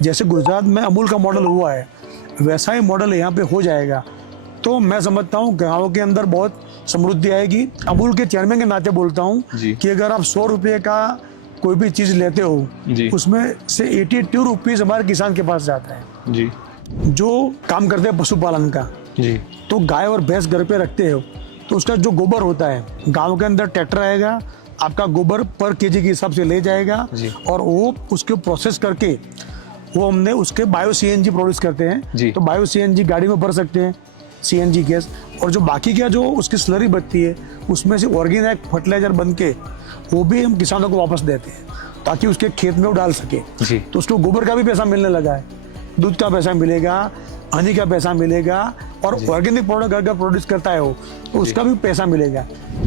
जैसे गुजरात में अमूल का मॉडल हुआ है वैसा ही मॉडल यहाँ पे हो जाएगा तो मैं समझता हूँ गाँव के अंदर बहुत समृद्धि आएगी। अमूल के चेयरमैन के नाते बोलता हूँ कि अगर आप 100 रुपये का कोई भी चीज़ लेते हो उसमें से 82 रुपीज़ हमारे किसान के पास जाता है जी। जो काम करते हैं पशुपालन का जी। तो गाय और भैंस घर पे रखते हो तो उसका जो गोबर होता है गाँव के अंदर ट्रैक्टर आएगा आपका गोबर पर केजी के हिसाब से ले जाएगा और वो उसके प्रोसेस करके वो हमने उसके बायो सीएनजी प्रोड्यूस करते हैं तो बायो सीएनजी गाड़ी में भर सकते हैं सीएनजी गैस और जो बाकी का जो उसकी स्लरी बचती है उसमें से ऑर्गेनिक फर्टिलाइजर बन के वो भी हम किसानों को वापस देते हैं ताकि उसके खेत में वो डाल सके। तो उसको गोबर का भी पैसा मिलने लगा है, दूध का पैसा मिलेगा, हनी का पैसा मिलेगा और ऑर्गेनिक प्रोडक्ट अगर प्रोड्यूस करता है वो तो उसका भी पैसा मिलेगा।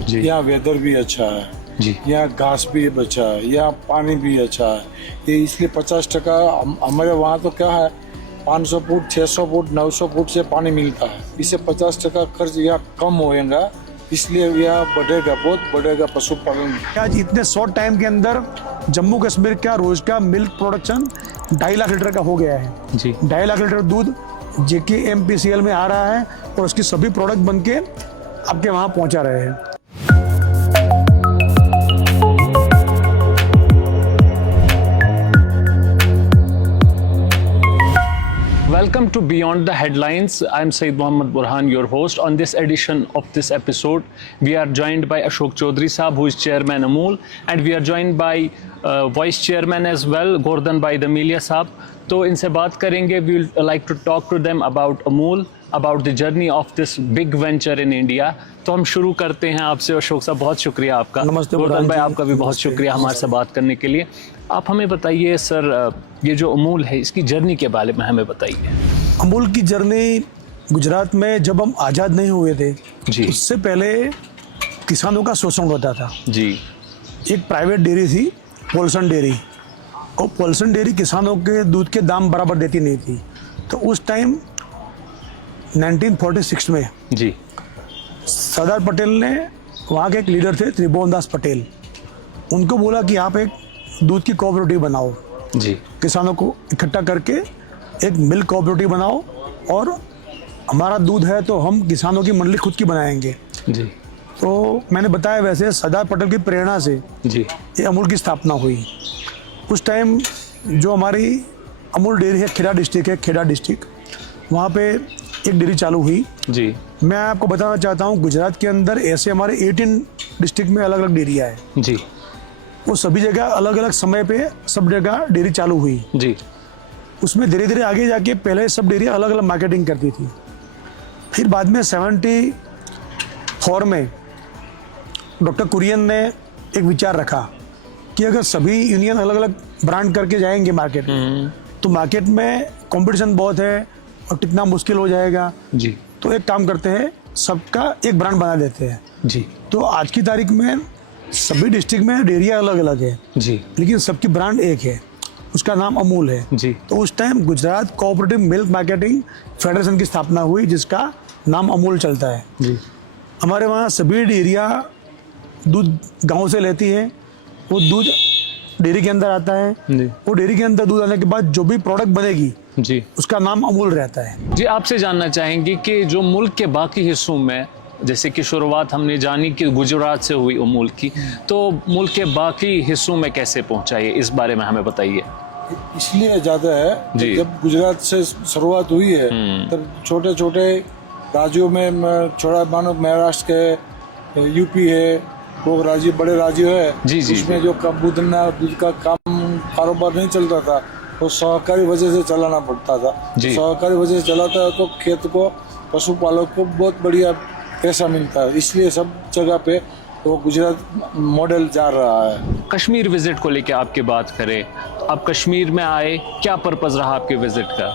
यहाँ वेदर भी अच्छा है यहाँ घास भी बचा है, यहाँ पानी भी अच्छा है, ये इसलिए 50% हमारे वहाँ तो क्या है 500 फुट 600 फुट 900 फुट से पानी मिलता है, इससे 50% खर्च यहाँ कम होएगा, इसलिए यहाँ बढ़ेगा, बहुत बढ़ेगा पशुपालन। आज इतने शॉर्ट टाइम के अंदर जम्मू कश्मीर का रोज का मिल्क प्रोडक्शन 2.5 लाख लीटर का हो गया है जी। 2.5 लाख लीटर दूध JKMPCL में आ रहा है और उसकी सभी प्रोडक्ट बन के आपके वहाँ पहुँचा रहे हैं। Welcome to Beyond the Headlines. I'm Saeed Mohammad Burhan, your host. On this edition of this episode, we are joined by Ashok Chaudhary Saab, who is Chairman Amul, and we are joined by Vice Chairman as well, Gordon Bhai Damelia Saab. तो इनसे बात करेंगे. We will like to talk to them about Amul, about the journey of this big venture in India. तो हम शुरू करते हैं आपसे. अशोक साहब बहुत शुक्रिया आपका. नमस्ते गोर्धन भाई आपका भी बहुत शुक्रिया हमारे से बात करने के लिए. आप हमें बताइए सर, ये जो अमूल है इसकी जर्नी के बारे में हमें बताइए. अमूल की जर्नी गुजरात में जब हम आज़ाद नहीं हुए थे जी, उससे पहले किसानों का शोषण होता था जी. एक प्राइवेट डेयरी थी पोल्सन डेयरी और पोल्सन डेयरी किसानों के दूध के दाम बराबर देती नहीं थी. तो उस टाइम 1946 में जी सरदार पटेल ने वहाँ के एक लीडर थे त्रिभुवन दास पटेल, उनको बोला कि आप एक दूध की कोऑपरेटिव बनाओ जी, किसानों को इकट्ठा करके एक मिल्क कोऑपरेटिव बनाओ और हमारा दूध है तो हम किसानों की मंडली खुद की बनाएंगे जी. तो मैंने बताया वैसे सरदार पटेल की प्रेरणा से जी ये अमूल की स्थापना हुई. उस टाइम जो हमारी अमूल डेयरी है खेड़ा डिस्ट्रिक्ट है, खेड़ा डिस्ट्रिक्ट, वहाँ पे एक डेयरी चालू हुई जी. मैं आपको बताना चाहता हूँ गुजरात के अंदर ऐसे हमारे 18 डिस्ट्रिक्ट में अलग अलग डेयरियाँ है जी. वो सभी जगह अलग अलग समय पे सब जगह डेयरी चालू हुई जी. उसमें धीरे धीरे आगे जाके पहले सब डेयरी अलग अलग मार्केटिंग करती थी. फिर बाद में 74 में डॉक्टर कुरियन ने एक विचार रखा कि अगर सभी यूनियन अलग अलग ब्रांड करके जाएंगे मार्केट में तो मार्केट में कंपटीशन बहुत है और टिकना मुश्किल हो जाएगा जी. तो एक काम करते हैं सबका एक ब्रांड बना देते हैं जी. तो आज की तारीख में सभी डिस्ट्रिक्ट में डेयरियाँ अलग अलग है जी, लेकिन सबकी ब्रांड एक है, उसका नाम अमूल है जी. तो उस time Gujarat cooperative milk marketing federation की स्थापना हुई जिसका नाम अमूल चलता है जी. हमारे वहाँ सभी डेयरियाँ दूध गांव से लेती हैं, वो दूध डेयरी के अंदर आता है जी. वो डेयरी के अंदर दूध आने के बाद जो भी प्रोडक्ट बनेगी जी उसका नाम अमूल रहता है जी. आपसे जानना चाहेंगे कि जो मुल्क के बाकी हिस्सों में, जैसे कि शुरुआत हमने जानी कि गुजरात से हुई अमूल की, तो मुल्क के बाकी हिस्सों में कैसे पहुंचा ये, इस बारे में हमें बताइए. इसलिए ज़्यादा है जी. जब गुजरात से शुरुआत हुई है तब छोटे छोटे राज्यों में, छोटा मानो महाराष्ट्र के, यूपी है, वो राज्य बड़े राज्य है जी जी. उसमें जो दूध का काम कारोबार नहीं चलता था वो सहकारी वजह से चलाना पड़ता था. सहकारी वजह से चलाता है तो खेत को पशुपालक को बहुत बढ़िया पैसा मिलता है, इसलिए सब जगह पे वो गुजरात मॉडल जा रहा है. कश्मीर विजिट को लेके आपकी बात करें, आप कश्मीर में आए, क्या पर्पज़ रहा आपके विजिट का?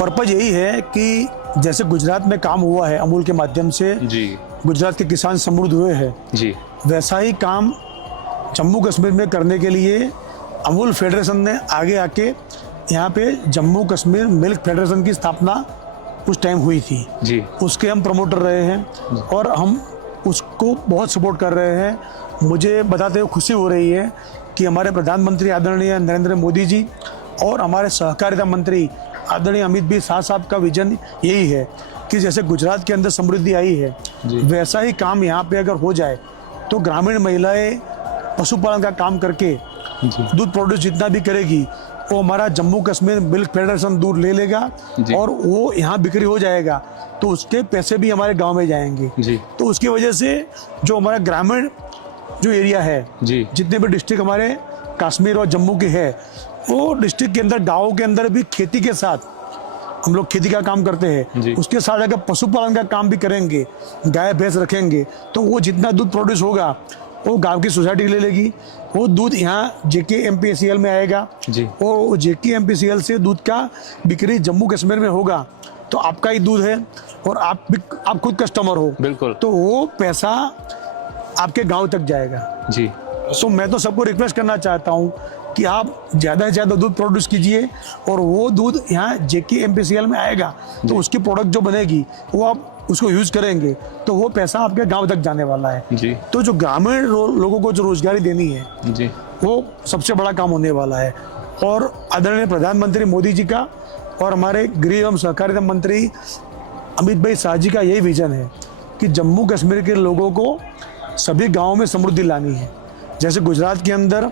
पर्पज़ यही है कि जैसे गुजरात में काम हुआ है अमूल के माध्यम से जी, गुजरात के किसान समृद्ध हुए हैं जी, वैसा ही काम जम्मू कश्मीर में करने के लिए अमूल फेडरेशन ने आगे आके यहाँ पे जम्मू कश्मीर मिल्क फेडरेशन की स्थापना उस टाइम हुई थी जी. उसके हम प्रमोटर रहे हैं और हम उसको बहुत सपोर्ट कर रहे हैं. मुझे बताते हुए खुशी हो रही है कि हमारे प्रधानमंत्री आदरणीय नरेंद्र मोदी जी और हमारे सहकारिता मंत्री आदरणीय अमित भाई शाह साहब का विजन यही है कि जैसे गुजरात के अंदर समृद्धि आई है, वैसा ही काम यहाँ पे अगर हो जाए तो ग्रामीण महिलाएं पशुपालन का काम करके दूध प्रोड्यूस जितना भी करेगी वो हमारा जम्मू कश्मीर मिल्क फेडरेशन दूध ले लेगा और वो यहाँ बिक्री हो जाएगा, तो उसके पैसे भी हमारे गांव में जाएंगे। तो उसकी वजह से जो हमारा ग्रामीण जो एरिया है, जितने भी डिस्ट्रिक्ट हमारे कश्मीर और जम्मू के है, वो डिस्ट्रिक्ट के अंदर गाँव के अंदर भी खेती के साथ हम लोग खेती का काम करते हैं, उसके साथ अगर पशुपालन का काम भी करेंगे, गाय भैंस रखेंगे, तो वो जितना दूध प्रोड्यूस होगा वो गांव की सोसाइटी ले लेगी, वो दूध यहाँ JKMPCL में आएगा और JKMPCL से दूध का बिक्री जम्मू कश्मीर में होगा, तो आपका ही दूध है और आप खुद कस्टमर हो, बिल्कुल, तो वो पैसा आपके गांव तक जाएगा जी। तो मैं तो सबको रिक्वेस्ट करना चाहता हूँ कि आप ज़्यादा से ज़्यादा दूध प्रोड्यूस कीजिए और वो दूध यहाँ JKMPCL में आएगा, तो उसकी प्रोडक्ट जो बनेगी वो आप उसको यूज करेंगे, तो वो पैसा आपके गांव तक जाने वाला है जी। तो जो ग्रामीण लोगों को जो रोजगारी देनी है जी, वो सबसे बड़ा काम होने वाला है। और आदरणीय प्रधानमंत्री मोदी जी का और हमारे गृह एवं सहकारिता मंत्री अमित भाई शाह जी का यही विजन है कि जम्मू कश्मीर के लोगों को सभी गाँव में समृद्धि लानी है। जैसे गुजरात के अंदर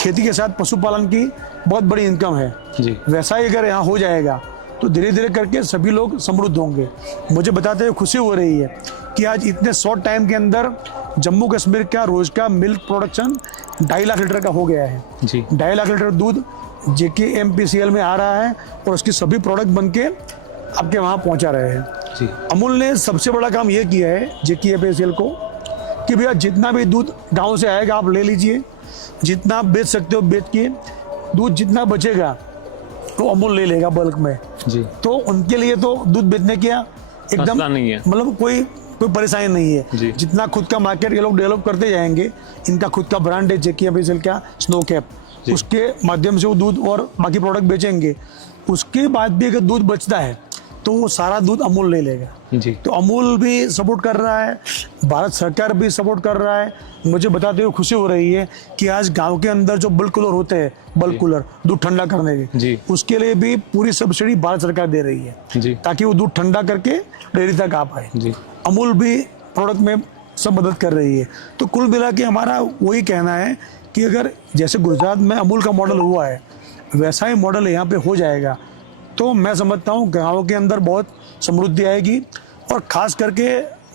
खेती के साथ पशुपालन की बहुत बड़ी इनकम है जी, वैसा ही अगर यहाँ हो जाएगा तो धीरे धीरे करके सभी लोग समृद्ध होंगे। मुझे बताते हुए खुशी हो रही है कि आज इतने शॉर्ट टाइम के अंदर जम्मू कश्मीर का रोज का मिल्क प्रोडक्शन 2.5 लाख लीटर का हो गया है जी। 2.5 लाख लीटर दूध JKMPCL में आ रहा है और उसकी सभी प्रोडक्ट बनके आपके वहाँ पहुँचा रहे हैं जी। अमूल ने सबसे बड़ा काम ये किया है JKMPCL को कि भैया जितना भी दूध गाँव से आएगा आप ले लीजिए, जितना आप बेच सकते हो बेच के, दूध जितना बचेगा वो अमूल ले लेगा बल्क में जी। तो उनके लिए तो दूध बेचने की एकदम नहीं है, मतलब कोई परेशानी नहीं है। जितना खुद का मार्केट ये लोग डेवलप करते जाएंगे, इनका खुद का ब्रांड है JKMPCL का स्नो कैप, उसके माध्यम से वो दूध और बाकी प्रोडक्ट बेचेंगे। उसके बाद भी अगर दूध बचता है तो वो सारा दूध अमूल ले लेगा जी। तो अमूल भी सपोर्ट कर रहा है, भारत सरकार भी सपोर्ट कर रहा है। मुझे बताते हुए खुशी हो रही है कि आज गांव के अंदर जो बल्क कूलर होते हैं, बल्क कूलर दूध ठंडा करने के जी, उसके लिए भी पूरी सब्सिडी भारत सरकार दे रही है जी, ताकि वो दूध ठंडा करके डेयरी तक आ पाए जी। अमूल भी प्रोडक्ट में सब मदद कर रही है। तो कुल मिला के हमारा वही कहना है कि अगर जैसे गुजरात में अमूल का मॉडल हुआ है वैसा ही मॉडल यहाँ पे हो जाएगा तो मैं समझता हूँ गाँव के अंदर बहुत समृद्धि आएगी। और ख़ास करके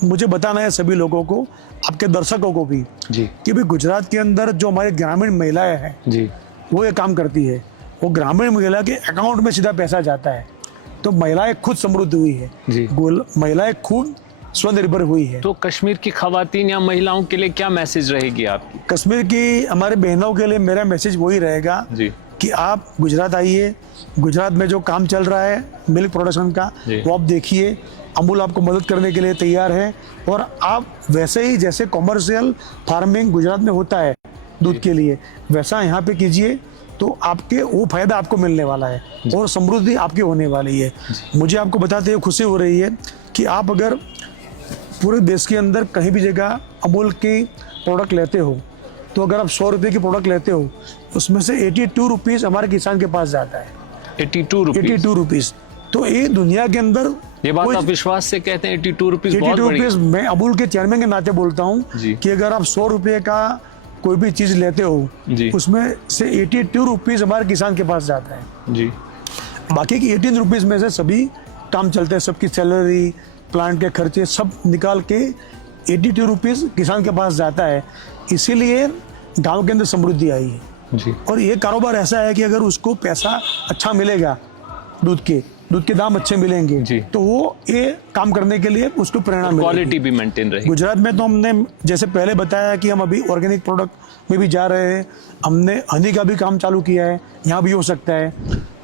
मुझे बताना है सभी लोगों को, आपके दर्शकों को भी जी, कि भी गुजरात के अंदर जो हमारी ग्रामीण महिलाएं हैं जी, वो ये काम करती है, वो ग्रामीण महिला के अकाउंट में सीधा पैसा जाता है, तो महिलाएं खुद समृद्ध हुई है जी, महिलाएं खुद स्वनिर्भर हुई है। तो कश्मीर की खवातीन या महिलाओं के लिए क्या मैसेज रहेगी आपकी? कश्मीर की हमारे बहनों के लिए मेरा मैसेज वही रहेगा जी, कि आप गुजरात आइए, गुजरात में जो काम चल रहा है मिल्क प्रोडक्शन का वो आप देखिए, अमूल आपको मदद करने के लिए तैयार है। और आप वैसे ही जैसे कॉमर्शियल फार्मिंग गुजरात में होता है दूध के लिए, वैसा यहाँ पे कीजिए, तो आपके वो फायदा आपको मिलने वाला है और समृद्धि आपकी होने वाली है। मुझे आपको बताते हुए खुशी हो रही है कि आप अगर पूरे देश के अंदर कहीं भी जगह अमूल की प्रोडक्ट लेते हो, तो अगर आप 100 रुपये की प्रोडक्ट लेते हो, उसमें से 82 रुपीज़ हमारे किसान के पास जाता है। 82 रुपीज़। तो ये दुनिया के अंदर, ये बात आप विश्वास से कहते हैं? 82 रुपीज़ बहुत बड़ी। 82 रुपीज़ मैं अमूल के चेयरमैन के नाते बोलता हूँ कि अगर आप 100 रुपये का कोई भी चीज़ लेते हो, उसमें से 82 रुपीज़ हमारे किसान के पास जाता है जी। बाकी की 18 रुपीज़ में से सभी काम चलते हैं, सबकी सैलरी, प्लांट के खर्चे सब निकाल के 82 रुपीज़ किसान के पास जाता है। इसीलिए गांव के अंदर समृद्धि आई है जी। और ये कारोबार ऐसा है कि अगर उसको पैसा अच्छा मिलेगा, दूध के दाम अच्छे मिलेंगे जी, तो वो ये काम करने के लिए उसको प्रेरणा मिलेगी, क्वालिटी भी मेंटेन रहेगी। गुजरात में तो हमने जैसे पहले बताया कि हम अभी ऑर्गेनिक प्रोडक्ट में भी जा रहे हैं, हमने हनी का भी काम चालू किया है, यहाँ भी हो सकता है।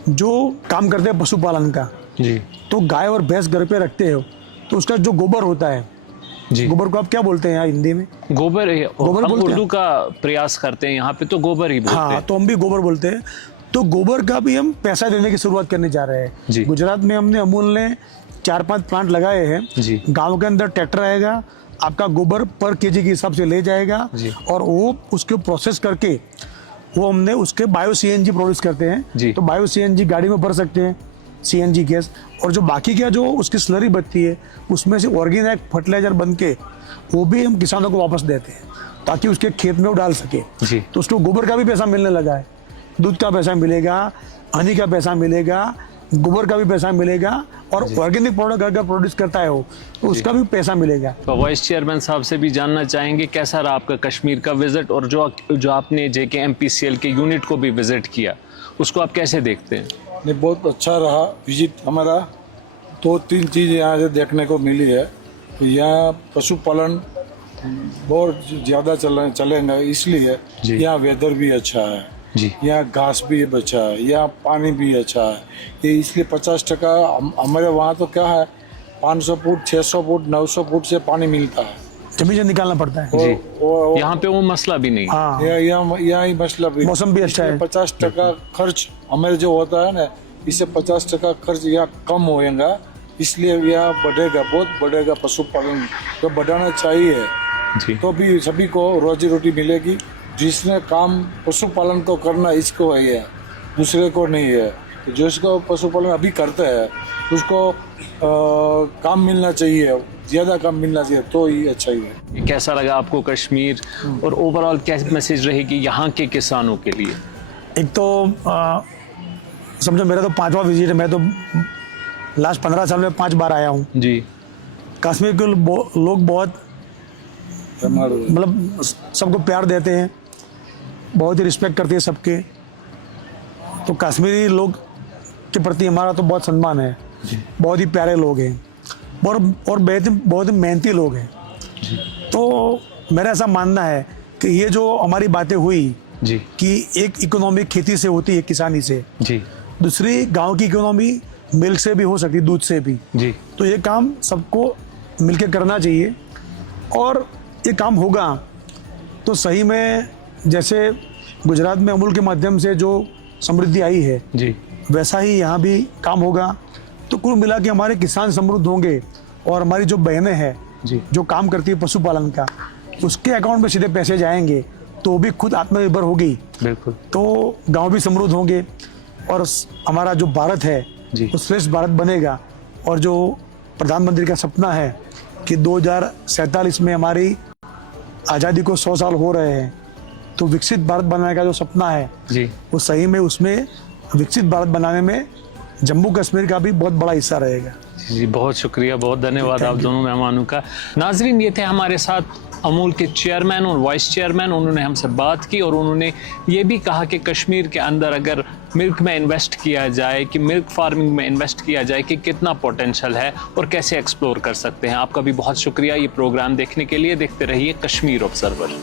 जो काम करते हैं पशुपालन का जी, तो गाय और भैंस घर पे रखते हो तो उसका जो गोबर होता है जी, गोबर को आप क्या बोलते हैं यहाँ हिंदी में? गोबर हम उर्दू का प्रयास करते हैं, यहाँ पे तो गोबर ही बोलते हैं। हाँ, तो हम भी गोबर बोलते हैं। तो गोबर का भी हम पैसा देने की शुरुआत करने जा रहे हैं। गुजरात में हमने अमूल ने 4-5 प्लांट लगाए हैं। गांव के अंदर ट्रैक्टर आएगा, आपका गोबर पर केजी के हिसाब से ले जाएगा और वो उसके प्रोसेस करके वो हमने उसके बायो सीएनजी प्रोड्यूस करते हैं। जी। तो बायो सीएनजी गाड़ी में भर सकते हैं, सीएनजी गैस, और जो बाकी क्या जो उसकी स्लरी बचती है उसमें से ऑर्गेनिक फर्टिलाइजर बन के वो भी हम किसानों को वापस देते हैं ताकि उसके खेत में वो डाल सके। जी। तो उसको गोबर का भी पैसा मिलने लगा है, दूध का पैसा मिलेगा, हनी का पैसा मिलेगा, गोबर का भी पैसा मिलेगा, और ऑर्गेनिक प्रोडक्ट अगर प्रोड्यूस करता है वो तो उसका भी पैसा मिलेगा। तो वाइस चेयरमैन साहब से भी जानना चाहेंगे कैसा रहा आपका कश्मीर का विजिट, और जो आपने JKMPCL के यूनिट को भी विजिट किया उसको आप कैसे देखते हैं? नहीं, बहुत अच्छा रहा विजिट हमारा। 2-3 चीज़ यहाँ से देखने को मिली है कि यहाँ पशुपालन बहुत ज़्यादा चलेगा, इसलिए जी। यहाँ वेदर भी अच्छा है, जी। यहाँ घास भी अच्छा है, यहाँ पानी भी अच्छा है। ये इसलिए 50% हमारे वहाँ तो क्या है 500 फुट 600 फुट 900 फुट से पानी मिलता है, जमीन से निकालना पड़ता है। जी। और यहाँ पे वो मसला भी नहीं। हाँ, यहाँ ही मसला भी, मौसम भी अच्छा है। 50% खर्च हमारे जो होता है ना, इससे 50% खर्च यहाँ कम होएगा, इसलिए यहाँ बढ़ेगा, बहुत बढ़ेगा पशुपालन, तो बढ़ाना चाहिए। जी। तो भी सभी को रोजी रोटी मिलेगी। जिसने काम पशुपालन को करना इसको है, ये दूसरे को नहीं है। तो जिसको पशुपालन अभी करते हैं उसको काम मिलना चाहिए, ज़्यादा काम मिलना चाहिए, तो ही अच्छा ही है। कैसा लगा आपको कश्मीर, और ओवरऑल क्या मैसेज रहेगी यहाँ के किसानों के लिए? एक तो समझो मेरा तो 5वां विजिट है, मैं तो लास्ट 15 साल में 5 बार आया हूँ। जी। कश्मीर के लोग बहुत मतलब सबको प्यार देते हैं, बहुत ही रिस्पेक्ट करते हैं सबके। तो कश्मीरी लोग के प्रति हमारा तो बहुत सम्मान है, बहुत ही प्यारे लोग हैं, और बहुत ही मेहनती लोग हैं। तो मेरा ऐसा मानना है कि ये जो हमारी बातें हुई जी। कि एक इकोनॉमी खेती से होती है, किसानी से, जी। दूसरी गांव की इकोनॉमी मिल्क से भी हो सकती है, दूध से भी। जी। तो ये काम सबको मिलकर करना चाहिए, और ये काम होगा तो सही में जैसे गुजरात में अमूल के माध्यम से जो समृद्धि आई है जी। वैसा ही यहाँ भी काम होगा। तो कुल मिला के हमारे किसान समृद्ध होंगे, और हमारी जो बहनें हैं जी। जो काम करती है पशुपालन का, उसके अकाउंट में सीधे पैसे जाएंगे तो वो भी खुद आत्मनिर्भर होगी। बिल्कुल। तो गांव भी समृद्ध होंगे, और हमारा जो भारत है जी। वो श्रेष्ठ भारत बनेगा। और जो प्रधानमंत्री का सपना है कि 2047 में हमारी आज़ादी को 100 साल हो रहे हैं, तो विकसित भारत बनाने का जो सपना है जी। वो सही में उसमें विकसित भारत बनाने में जम्मू कश्मीर का भी बहुत बड़ा हिस्सा रहेगा। जी, बहुत शुक्रिया, बहुत धन्यवाद आप दोनों मेहमानों का। नाजरीन, ये थे हमारे साथ अमूल के चेयरमैन और वाइस चेयरमैन। उन्होंने हमसे बात की, और उन्होंने ये भी कहा कि कश्मीर के अंदर अगर मिल्क में इन्वेस्ट किया जाए, कि मिल्क फार्मिंग में इन्वेस्ट किया जाए, कि कितना पोटेंशियल है और कैसे एक्सप्लोर कर सकते हैं। आपका भी बहुत शुक्रिया ये प्रोग्राम देखने के लिए। देखते रहिए कश्मीर ऑब्जर्वर।